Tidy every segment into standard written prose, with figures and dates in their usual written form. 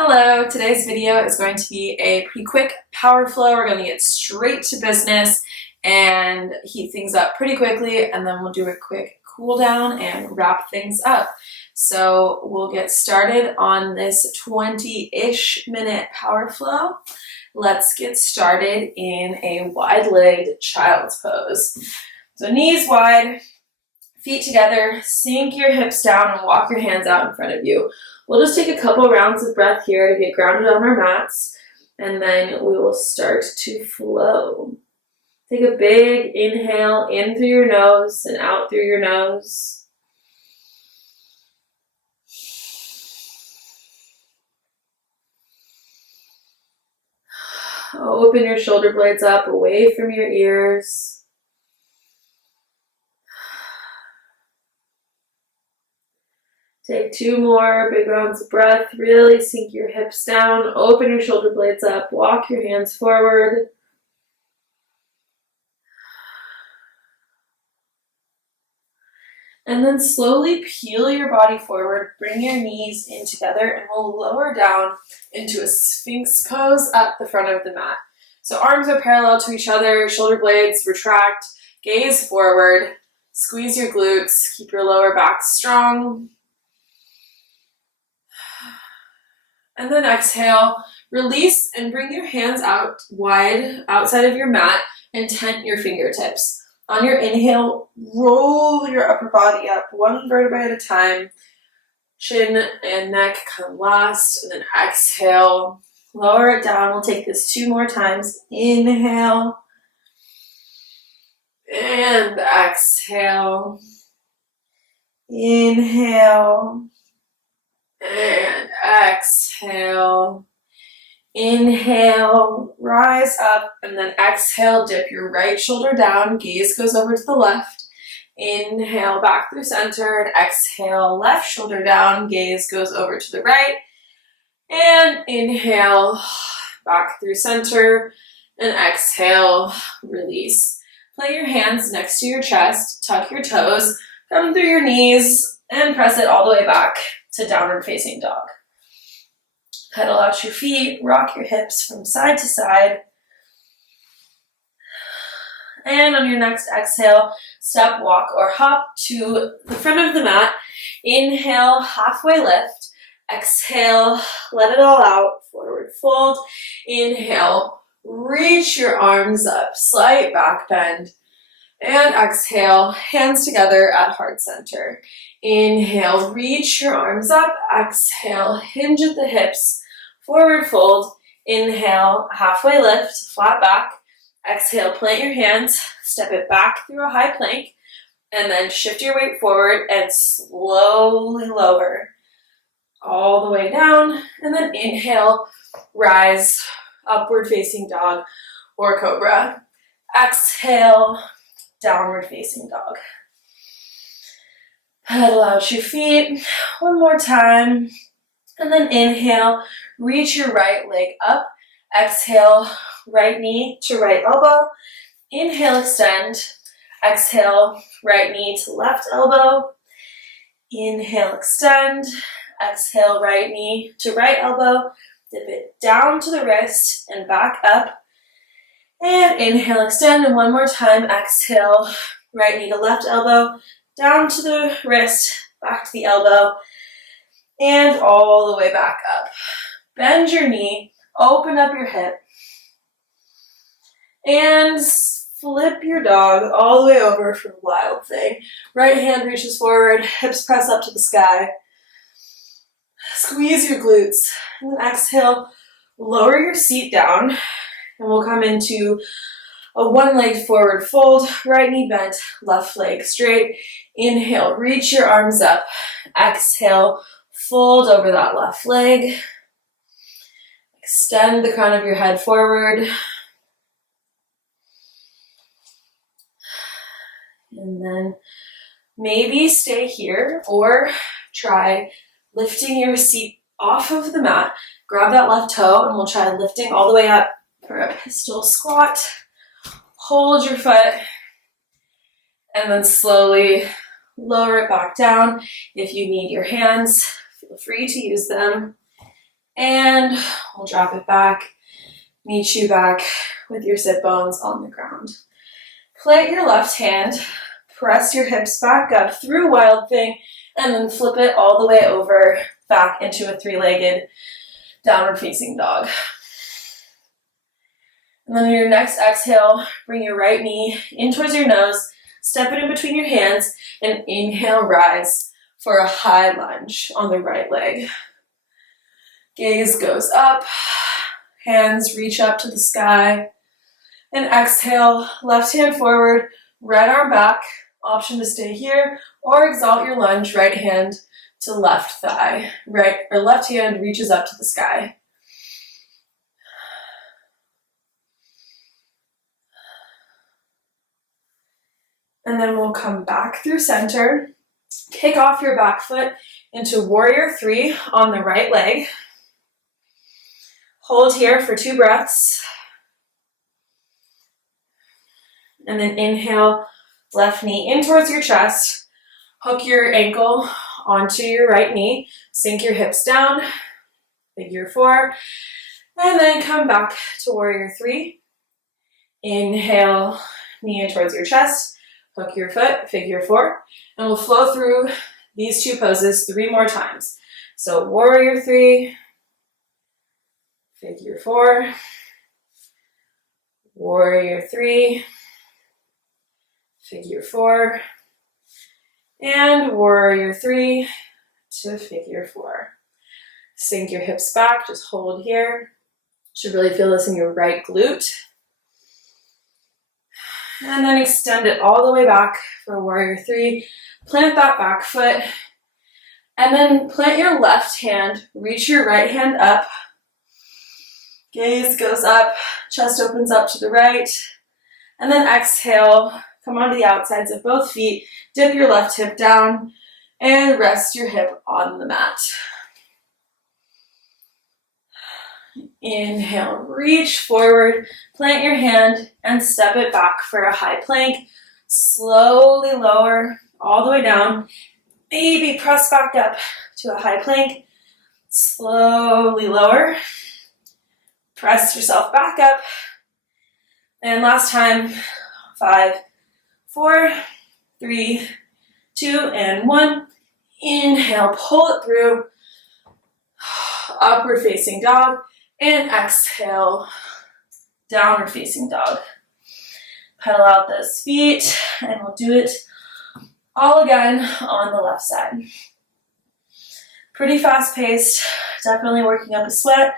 Hello, today's video is going to be a pretty quick power flow. We're going to get straight to business and heat things up pretty quickly, and then we'll do a quick cool down and wrap things up. So we'll get started on this 20-ish minute power flow. Let's get started in a wide-legged child's pose. So knees wide, feet together, sink your hips down and walk your hands out in front of you. We'll just take a couple rounds of breath here to get grounded on our mats, and then we will start to flow. Take a big inhale in through your nose and out through your nose. Open your shoulder blades up away from your ears. Take two more big rounds of breath. Really sink your hips down. Open your shoulder blades up. Walk your hands forward. And then slowly peel your body forward. Bring your knees in together and we'll lower down into a sphinx pose at the front of the mat. So arms are parallel to each other. Shoulder blades retract. Gaze forward. Squeeze your glutes. Keep your lower back strong. And then exhale, release and bring your hands out wide outside of your mat and tent your fingertips. On your inhale, roll your upper body up one vertebrae at a time. Chin and neck come last, and then exhale, lower it down. We'll take this two more times. Inhale and exhale. Inhale. And exhale, inhale, rise up, and then exhale, dip your right shoulder down, gaze goes over to the left. Inhale, back through center, and exhale, left shoulder down, gaze goes over to the right. And inhale, back through center, and exhale, release. Play your hands next to your chest, tuck your toes, come through your knees, and press it all the way back to downward facing dog. Pedal out your feet, rock your hips from side to side. And on your next exhale, step, walk, or hop to the front of the mat. Inhale, halfway lift. Exhale, let it all out, forward fold. Inhale, reach your arms up, slight back bend. And exhale, hands together at heart center. Inhale, reach your arms up. Exhale, hinge at the hips, forward fold. Inhale, halfway lift, flat back. Exhale, plant your hands, step it back through a high plank, and then shift your weight forward and slowly lower all the way down. And then inhale, rise, upward facing dog or cobra. Exhale, downward facing dog. Pedal out your feet one more time. And then inhale, reach your right leg up. Exhale, right knee to right elbow. Inhale, extend. Exhale, right knee to left elbow. Inhale, extend. Exhale, right knee to right elbow. Dip it down to the wrist and back up. And inhale, extend, and one more time, exhale, right knee to left elbow, down to the wrist, back to the elbow, and all the way back up. Bend your knee, open up your hip, and flip your dog all the way over for a wild thing. Right hand reaches forward, hips press up to the sky. Squeeze your glutes, and then exhale, lower your seat down. And we'll come into a one-legged forward fold, right knee bent, left leg straight. Inhale, reach your arms up. Exhale, fold over that left leg. Extend the crown of your head forward. And then maybe stay here or try lifting your seat off of the mat. Grab that left toe and we'll try lifting all the way up for a pistol squat. Hold your foot and then slowly lower it back down. If you need your hands, feel free to use them. And we'll drop it back, meet you back with your sit bones on the ground. Plant your left hand, press your hips back up through Wild Thing, and then flip it all the way over back into a three-legged downward facing dog. And then on your next exhale, bring your right knee in towards your nose, step it in between your hands, and inhale, rise for a high lunge on the right leg. Gaze goes up, hands reach up to the sky, and exhale, left hand forward, right arm back, option to stay here, or exalt your lunge, right hand to left thigh, right or left hand reaches up to the sky. And then we'll come back through center, kick off your back foot into warrior three on the right leg. Hold here for 2 breaths. And then inhale, left knee in towards your chest. Hook your ankle onto your right knee. Sink your hips down, figure 4. And then come back to warrior 3. Inhale, knee in towards your chest. Hook your foot, figure 4. And we'll flow through these 2 poses 3 more times. So warrior 3, figure 4, warrior 3, figure 4, and warrior 3 to figure 4. Sink your hips back, just hold here. You should really feel this in your right glute. And then extend it all the way back for warrior 3. Plant that back foot. And then plant your left hand, reach your right hand up. Gaze goes up, chest opens up to the right. And then exhale, come onto the outsides of both feet, dip your left hip down, and rest your hip on the mat. Inhale, reach forward, plant your hand, and step it back for a high plank. Slowly lower all the way down. Maybe press back up to a high plank. Slowly lower. Press yourself back up. And last time, 5, 4, 3, 2, and 1. Inhale, pull it through. Upward facing dog. And exhale, downward facing dog. Pedal out those feet, and we'll do it all again on the left side. Pretty fast paced, definitely working up a sweat.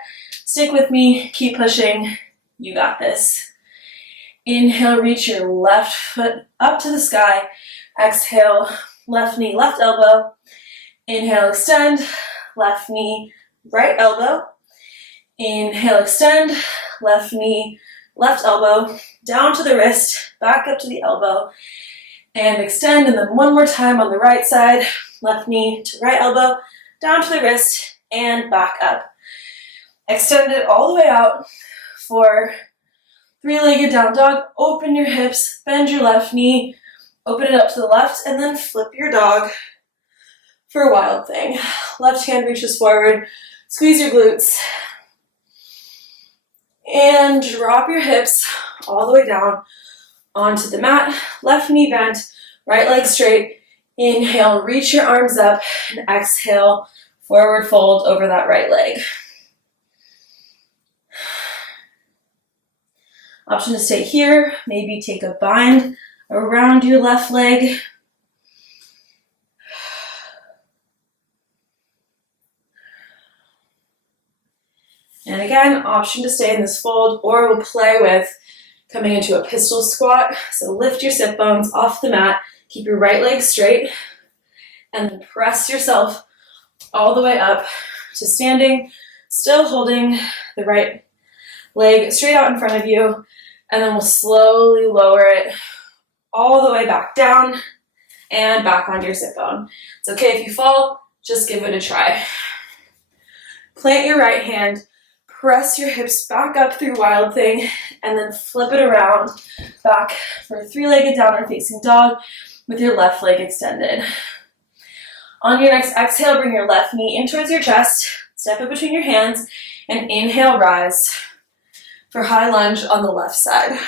Stick with me, keep pushing, you got this. Inhale, reach your left foot up to the sky. Exhale, left knee, left elbow. Inhale, extend, left knee, right elbow. Inhale, extend, left knee, left elbow, down to the wrist, back up to the elbow, and extend, and then one more time on the right side, left knee to right elbow, down to the wrist, and back up. Extend it all the way out for 3-legged down dog. Open your hips, bend your left knee, open it up to the left, and then flip your dog for a Wild Thing. Left hand reaches forward, squeeze your glutes, and drop your hips all the way down onto the mat. Left knee bent, right leg straight. Inhale, reach your arms up, and exhale, forward fold over that right leg. Option to stay here, maybe take a bind around your left leg. And again, option to stay in this fold, or we'll play with coming into a pistol squat. So lift your sit bones off the mat, keep your right leg straight, and then press yourself all the way up to standing, still holding the right leg straight out in front of you, and then we'll slowly lower it all the way back down and back onto your sit bone. It's okay if you fall, just give it a try. Plant your right hand, press your hips back up through Wild Thing, and then flip it around back for a 3-legged downward facing dog with your left leg extended. On your next exhale, bring your left knee in towards your chest, Step it between your hands and inhale, rise for high lunge on the left side.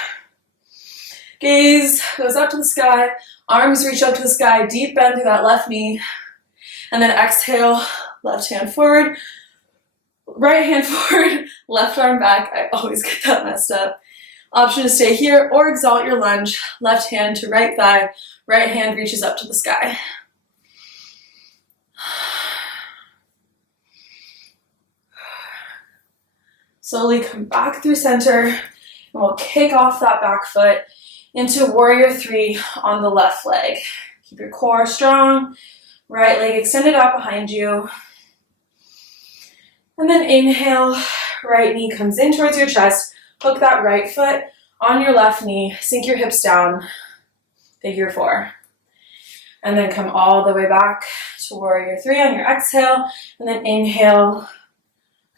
Gaze goes up to the sky, arms reach up to the sky, deep bend through that left knee, and then exhale, left hand forward, right hand forward, left arm back. I always get that messed up. Option to stay here or exalt your lunge, left hand to right thigh, right hand reaches up to the sky. Slowly come back through center, and we'll kick off that back foot into warrior three on the left leg. Keep your core strong, right leg extended out behind you. And then inhale, right knee comes in towards your chest, hook that right foot on your left knee, sink your hips down, figure four. And then come all the way back to warrior three on your exhale, and then inhale,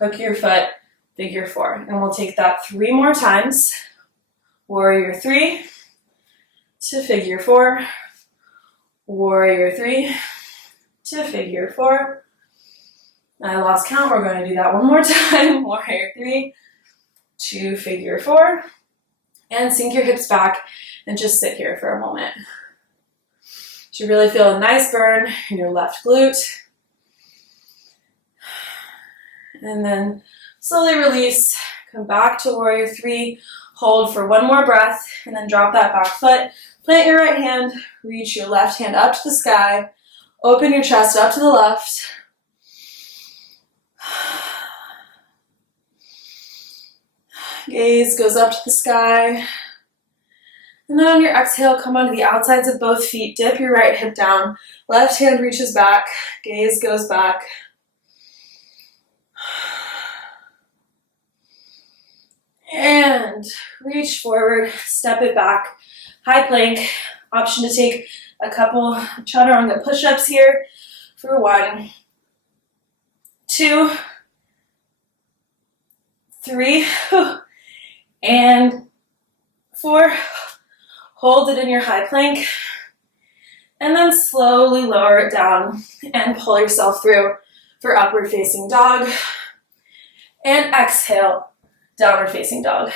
hook your foot, figure four. And we'll take that 3 more times. Warrior three to figure four, warrior three to figure four. I lost count, we're going to do that one more time. Warrior three to figure four, and sink your hips back and just sit here for a moment. You should really feel a nice burn in your left glute. And then slowly release, come back to warrior three, hold for 1 more breath, and then drop that back foot. Plant your right hand, reach your left hand up to the sky, open your chest up to the left. Gaze goes up to the sky. And then on your exhale, come onto the outsides of both feet, dip your right hip down, left hand reaches back, gaze goes back. And reach forward, step it back. High plank, option to take a couple chaturanga push-ups here for 1, 2, 3, and 4. Hold it in your high plank, and then slowly lower it down and pull yourself through for upward facing dog. And exhale, downward facing dog.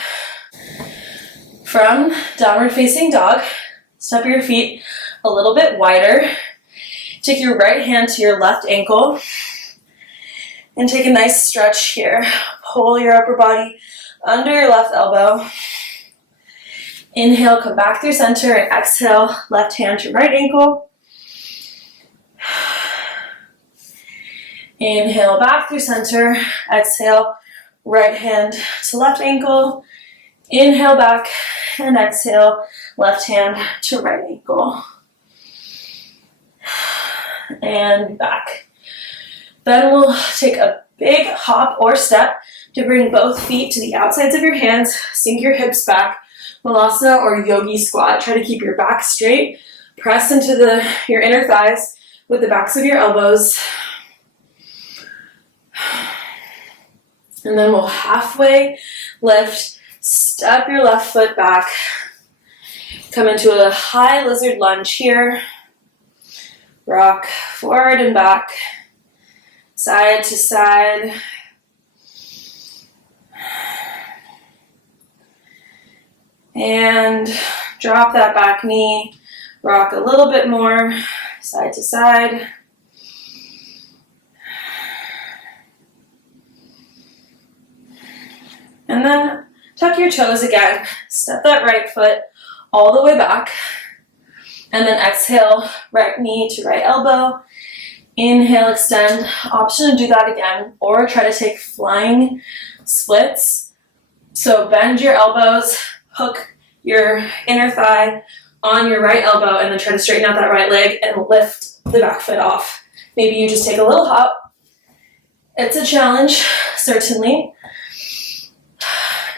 From downward facing dog, step your feet a little bit wider. Take your right hand to your left ankle and take a nice stretch here. Pull your upper body under your left elbow. Inhale, come back through center, and exhale, left hand to right ankle. Inhale, back through center. Exhale, right hand to left ankle. Inhale back, and exhale, left hand to right ankle. And back. Then we'll take a big hop or step to bring both feet to the outsides of your hands. Sink your hips back. Malasana or yogi squat. Try to keep your back straight. Press into your inner thighs with the backs of your elbows. And then we'll halfway lift. Step your left foot back. Come into a high lizard lunge here. Rock forward and back. Side to side. And drop that back knee. Rock a little bit more. Side to side. And then tuck your toes again. Step that right foot all the way back. And then exhale, right knee to right elbow. Inhale, extend. Option to do that again, or try to take flying splits. So bend your elbows, hook your inner thigh on your right elbow, and then try to straighten out that right leg and lift the back foot off. Maybe you just take a little hop. It's a challenge, certainly.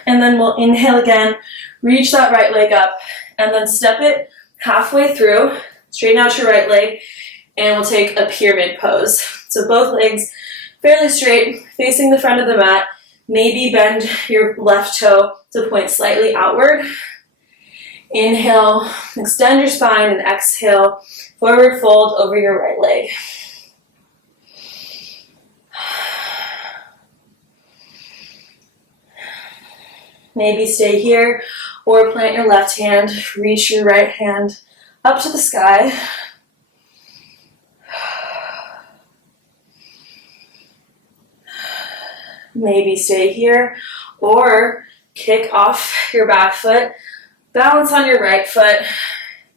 And then we'll inhale again, reach that right leg up, and then step it halfway through, straighten out your right leg, and we'll take a pyramid pose. So both legs fairly straight, facing the front of the mat. Maybe bend your left toe to point slightly outward. Inhale, extend your spine, and exhale, forward fold over your right leg. Maybe stay here or plant your left hand, reach your right hand up to the sky. Maybe stay here or kick off your back foot, balance on your right foot,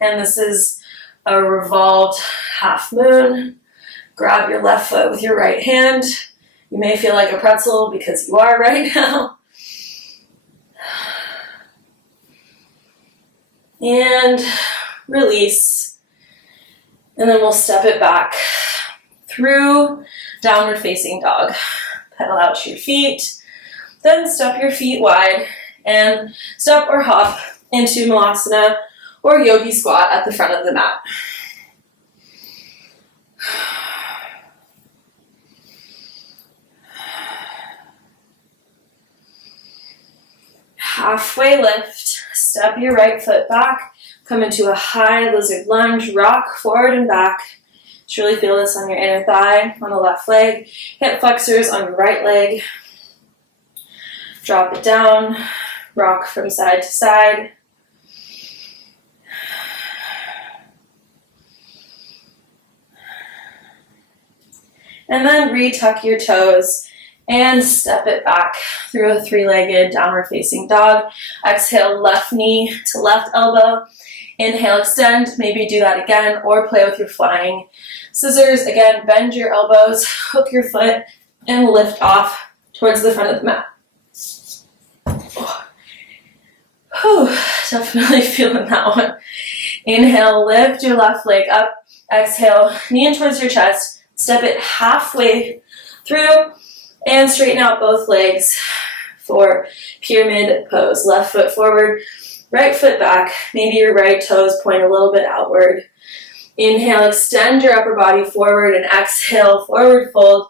and this is a revolved half moon. Grab your left foot with your right hand. You may feel like a pretzel because you are right now. And release. And then we'll step it back through downward facing dog. Pedal out to your feet. Then step your feet wide and step or hop into Malasana or yogi squat at the front of the mat. Halfway lift, step your right foot back, come into a high lizard lunge, rock forward and back. Just really feel this on your inner thigh, on the left leg, hip flexors on your right leg. Drop it down, rock from side to side. And then retuck your toes and step it back through a three-legged downward facing dog. Exhale, left knee to left elbow. Inhale, extend, maybe do that again or play with your flying scissors. Again, bend your elbows, hook your foot, and lift off towards the front of the mat. Whew, definitely feeling that one. Inhale, lift your left leg up. Exhale, knee in towards your chest. Step it halfway through and straighten out both legs for pyramid pose. Left foot forward, right foot back. Maybe your right toes point a little bit outward. Inhale, extend your upper body forward, and exhale, forward fold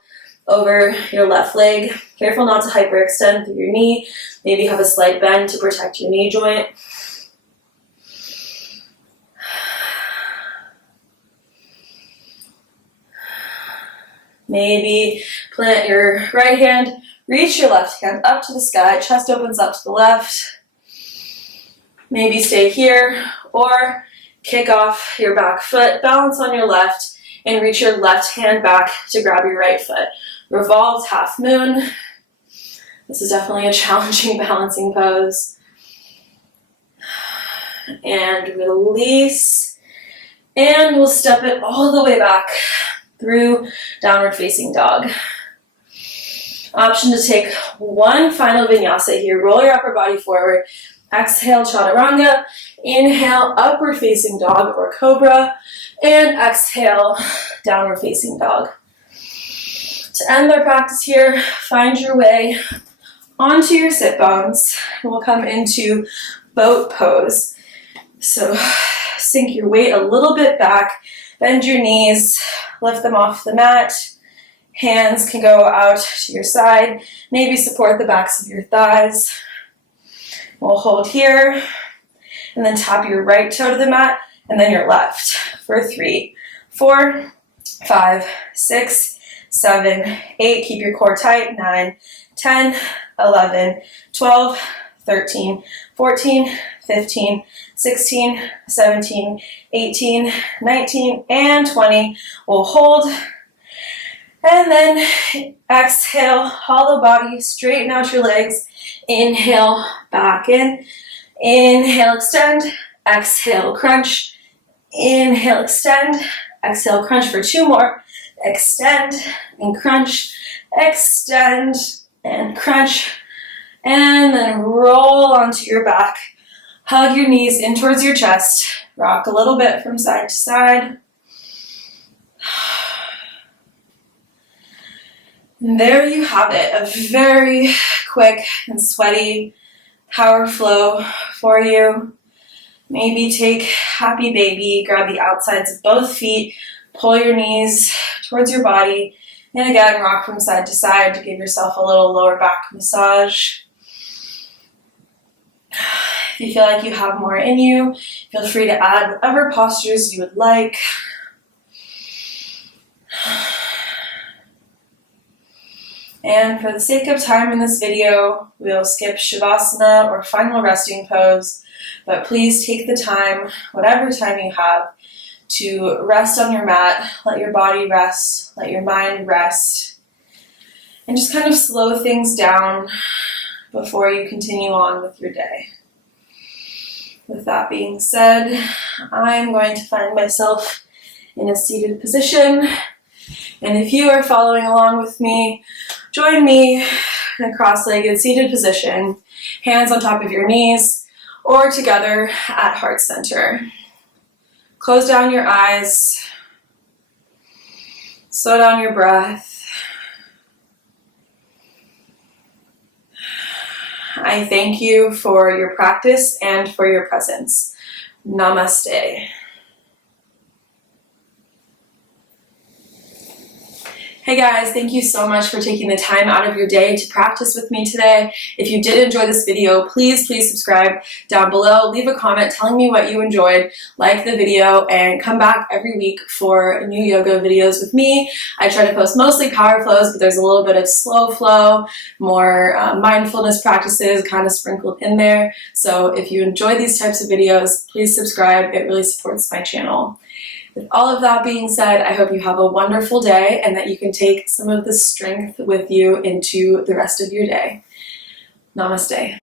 over your left leg. Careful not to hyperextend through your knee. Maybe have a slight bend to protect your knee joint. Maybe plant your right hand, reach your left hand up to the sky, chest opens up to the left. Maybe stay here or kick off your back foot, balance on your left, and reach your left hand back to grab your right foot. Revolved half moon. This is definitely a challenging balancing pose. And release. And we'll step it all the way back through downward facing dog. Option to take one final vinyasa here. Roll your upper body forward. Exhale, chaturanga. Inhale, upward facing dog or cobra. And exhale, downward facing dog. To end our practice here, find your way onto your sit bones. We'll come into boat pose. So sink your weight a little bit back, bend your knees, lift them off the mat. Hands can go out to your side. Maybe support the backs of your thighs. We'll hold here and then tap your right toe to the mat and then your left for 3, 4, 5, 6, 7, 8. Keep your core tight. 9, 10, 11, 12, 13, 14, 15, 16, 17, 18, 19, and 20. We'll hold. And then exhale, hollow body, straighten out your legs. Inhale, back in. Inhale, extend. Exhale, crunch. Inhale, extend. Exhale, crunch for 2 more. Extend and crunch. Extend and crunch. And then roll onto your back. Hug your knees in towards your chest. Rock a little bit from side to side. And there you have it, a very quick and sweaty power flow for you. Maybe take happy baby, grab the outsides of both feet, pull your knees towards your body, and again, rock from side to side to give yourself a little lower back massage. If you feel like you have more in you, feel free to add whatever postures you would like. And for the sake of time in this video, we'll skip Shavasana or final resting pose, but please take the time, whatever time you have, to rest on your mat, let your body rest, let your mind rest, and just kind of slow things down before you continue on with your day. With that being said, I'm going to find myself in a seated position, and if you are following along with me, join me in a cross-legged seated position, hands on top of your knees, or together at heart center. Close down your eyes, slow down your breath. I thank you for your practice and for your presence. Namaste. Hey guys, thank you so much for taking the time out of your day to practice with me today. If you did enjoy this video, please subscribe down below. Leave a comment telling me what you enjoyed, like the video, and come back every week for new yoga videos with me. I try to post mostly power flows, but there's a little bit of slow flow, more mindfulness practices kind of sprinkled in there. So if you enjoy these types of videos, please subscribe. It really supports my channel. With all of that being said, I hope you have a wonderful day and that you can take some of the strength with you into the rest of your day. Namaste.